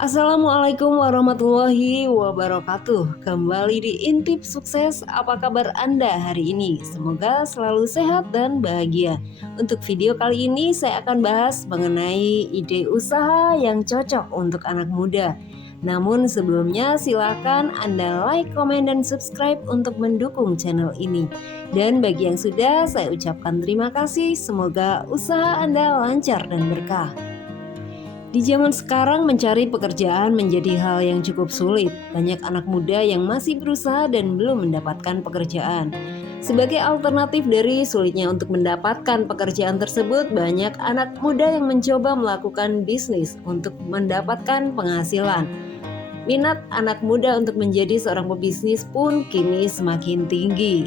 Assalamualaikum warahmatullahi wabarakatuh. Kembali di Intip Sukses. Apa kabar Anda hari ini? Semoga selalu sehat dan bahagia. Untuk video kali ini saya akan bahas mengenai ide usaha yang cocok untuk anak muda. Namun sebelumnya silakan Anda like, komen, dan subscribe untuk mendukung channel ini. Dan bagi yang sudah, saya ucapkan terima kasih. Semoga usaha Anda lancar dan berkah. Di zaman sekarang mencari pekerjaan menjadi hal yang cukup sulit. Banyak anak muda yang masih berusaha dan belum mendapatkan pekerjaan. Sebagai alternatif dari sulitnya untuk mendapatkan pekerjaan tersebut, banyak anak muda yang mencoba melakukan bisnis untuk mendapatkan penghasilan. Minat anak muda untuk menjadi seorang pebisnis pun kini semakin tinggi.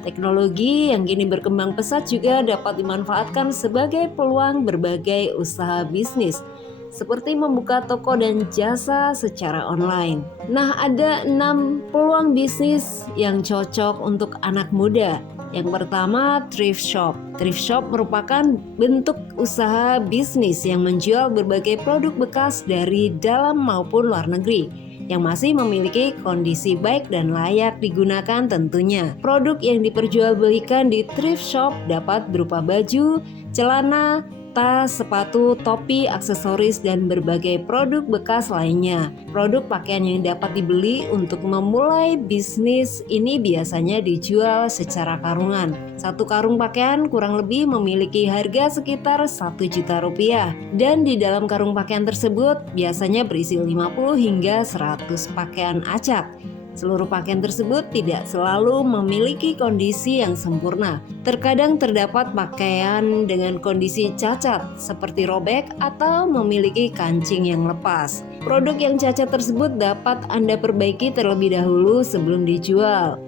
Teknologi yang kini berkembang pesat juga dapat dimanfaatkan sebagai peluang berbagai usaha bisnis, seperti membuka toko dan jasa secara online. Nah, ada 6 peluang bisnis yang cocok untuk anak muda. Yang pertama, thrift shop. Thrift shop merupakan bentuk usaha bisnis yang menjual berbagai produk bekas dari dalam maupun luar negeri yang masih memiliki kondisi baik dan layak digunakan tentunya. Produk yang diperjualbelikan di thrift shop dapat berupa baju, celana, tas, sepatu, topi, aksesoris, dan berbagai produk bekas lainnya. Produk pakaian yang dapat dibeli untuk memulai bisnis ini biasanya dijual secara karungan. Satu karung pakaian kurang lebih memiliki harga sekitar 1 juta rupiah. Dan di dalam karung pakaian tersebut biasanya berisi 50 hingga 100 pakaian acak. Seluruh pakaian tersebut tidak selalu memiliki kondisi yang sempurna. Terkadang terdapat pakaian dengan kondisi cacat seperti robek atau memiliki kancing yang lepas. Produk yang cacat tersebut dapat Anda perbaiki terlebih dahulu sebelum dijual.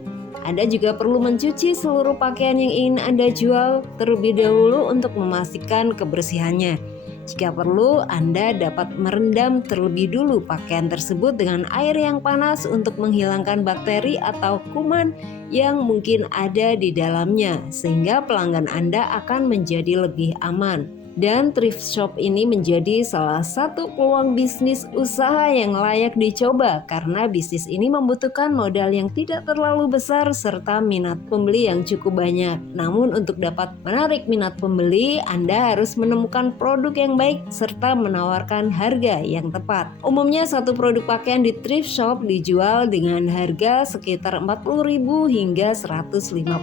Anda juga perlu mencuci seluruh pakaian yang ingin Anda jual terlebih dahulu untuk memastikan kebersihannya. Jika perlu, Anda dapat merendam terlebih dulu pakaian tersebut dengan air yang panas untuk menghilangkan bakteri atau kuman yang mungkin ada di dalamnya, sehingga pelanggan Anda akan menjadi lebih aman. Dan thrift shop ini menjadi salah satu peluang bisnis usaha yang layak dicoba karena bisnis ini membutuhkan modal yang tidak terlalu besar serta minat pembeli yang cukup banyak. Namun untuk dapat menarik minat pembeli, Anda harus menemukan produk yang baik serta menawarkan harga yang tepat. Umumnya satu produk pakaian di thrift shop dijual dengan harga sekitar 40.000 hingga 150.000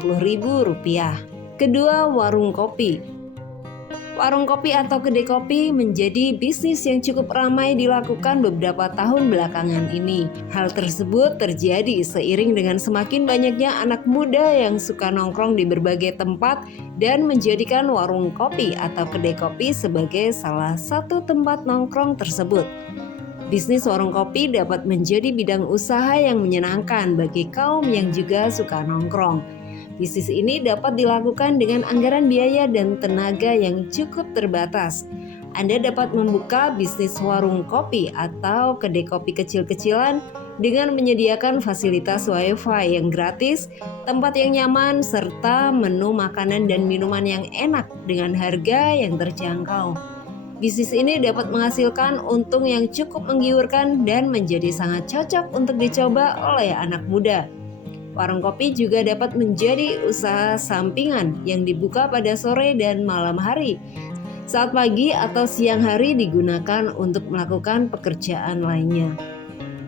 rupiah. Kedua, warung kopi. Warung kopi atau kedai kopi menjadi bisnis yang cukup ramai dilakukan beberapa tahun belakangan ini. Hal tersebut terjadi seiring dengan semakin banyaknya anak muda yang suka nongkrong di berbagai tempat dan menjadikan warung kopi atau kedai kopi sebagai salah satu tempat nongkrong tersebut. Bisnis warung kopi dapat menjadi bidang usaha yang menyenangkan bagi kaum yang juga suka nongkrong. Bisnis ini dapat dilakukan dengan anggaran biaya dan tenaga yang cukup terbatas. Anda dapat membuka bisnis warung kopi atau kedai kopi kecil-kecilan dengan menyediakan fasilitas WiFi yang gratis, tempat yang nyaman, serta menu makanan dan minuman yang enak dengan harga yang terjangkau. Bisnis ini dapat menghasilkan untung yang cukup menggiurkan dan menjadi sangat cocok untuk dicoba oleh anak muda. Warung kopi juga dapat menjadi usaha sampingan yang dibuka pada sore dan malam hari. Saat pagi atau siang hari digunakan untuk melakukan pekerjaan lainnya.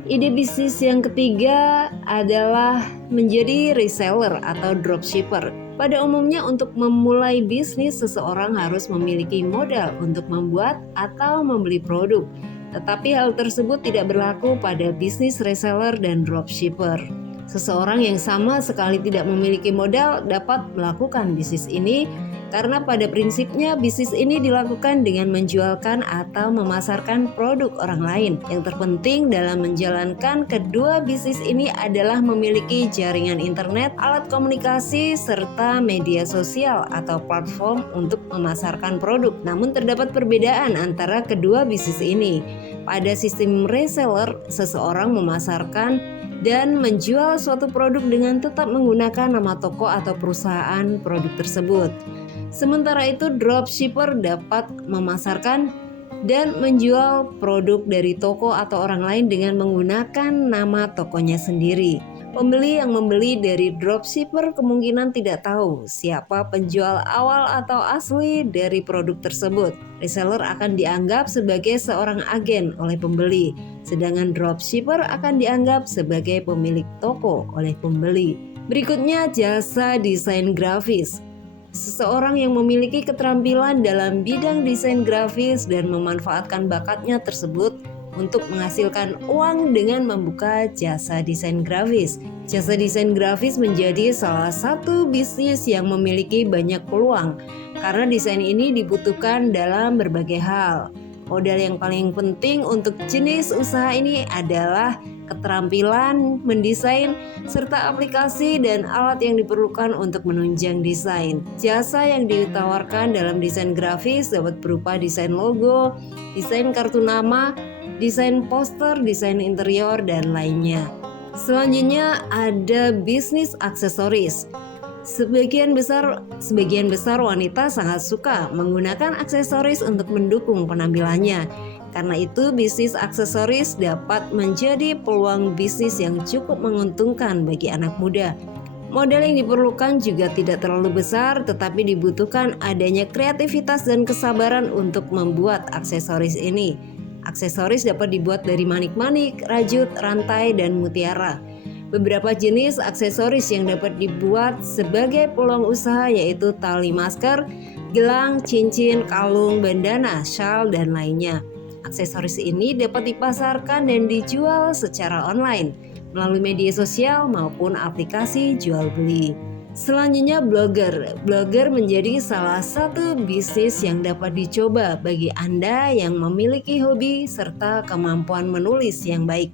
Ide bisnis yang ketiga adalah menjadi reseller atau dropshipper. Pada umumnya untuk memulai bisnis seseorang harus memiliki modal untuk membuat atau membeli produk. Tetapi hal tersebut tidak berlaku pada bisnis reseller dan dropshipper. Seseorang yang sama sekali tidak memiliki modal dapat melakukan bisnis ini karena pada prinsipnya bisnis ini dilakukan dengan menjualkan atau memasarkan produk orang lain. Yang terpenting dalam menjalankan kedua bisnis ini adalah memiliki jaringan internet, alat komunikasi, serta media sosial atau platform untuk memasarkan produk. Namun terdapat perbedaan antara kedua bisnis ini. Pada sistem reseller, seseorang memasarkan dan menjual suatu produk dengan tetap menggunakan nama toko atau perusahaan produk tersebut. Sementara itu, dropshipper dapat memasarkan dan menjual produk dari toko atau orang lain dengan menggunakan nama tokonya sendiri. Pembeli yang membeli dari dropshipper kemungkinan tidak tahu siapa penjual awal atau asli dari produk tersebut. Reseller akan dianggap sebagai seorang agen oleh pembeli, sedangkan dropshipper akan dianggap sebagai pemilik toko oleh pembeli. Berikutnya, jasa desain grafis. Seseorang yang memiliki keterampilan dalam bidang desain grafis dan memanfaatkan bakatnya tersebut untuk menghasilkan uang dengan membuka jasa desain grafis. Jasa desain grafis menjadi salah satu bisnis yang memiliki banyak peluang karena desain ini dibutuhkan dalam berbagai hal. Modal yang paling penting untuk jenis usaha ini adalah keterampilan mendesain serta aplikasi dan alat yang diperlukan untuk menunjang desain. Jasa yang ditawarkan dalam desain grafis dapat berupa desain logo, desain kartu nama, desain poster, desain interior, dan lainnya. Selanjutnya ada bisnis aksesoris. Sebagian besar wanita sangat suka menggunakan aksesoris untuk mendukung penampilannya. Karena itu, bisnis aksesoris dapat menjadi peluang bisnis yang cukup menguntungkan bagi anak muda. Modal yang diperlukan juga tidak terlalu besar, tetapi dibutuhkan adanya kreativitas dan kesabaran untuk membuat aksesoris ini. Aksesoris dapat dibuat dari manik-manik, rajut, rantai, dan mutiara. Beberapa jenis aksesoris yang dapat dibuat sebagai peluang usaha yaitu tali masker, gelang, cincin, kalung, bandana, syal, dan lainnya. Aksesoris ini dapat dipasarkan dan dijual secara online melalui media sosial maupun aplikasi jual beli. Selanjutnya, blogger. Blogger menjadi salah satu bisnis yang dapat dicoba bagi Anda yang memiliki hobi serta kemampuan menulis yang baik.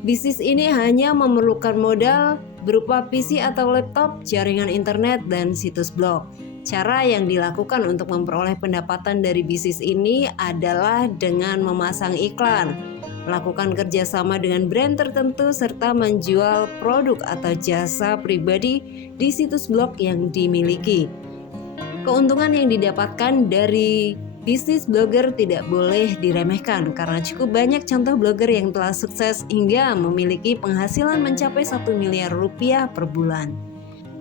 Bisnis ini hanya memerlukan modal berupa PC atau laptop, jaringan internet, dan situs blog. Cara yang dilakukan untuk memperoleh pendapatan dari bisnis ini adalah dengan memasang iklan, melakukan kerjasama dengan brand tertentu, serta menjual produk atau jasa pribadi di situs blog yang dimiliki. Keuntungan yang didapatkan dari bisnis blogger tidak boleh diremehkan karena cukup banyak contoh blogger yang telah sukses hingga memiliki penghasilan mencapai 1 miliar rupiah per bulan.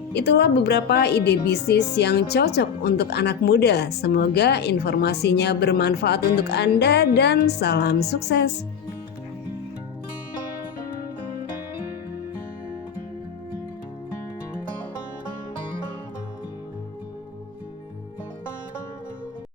Itulah beberapa ide bisnis yang cocok untuk anak muda. Semoga informasinya bermanfaat untuk Anda dan salam sukses.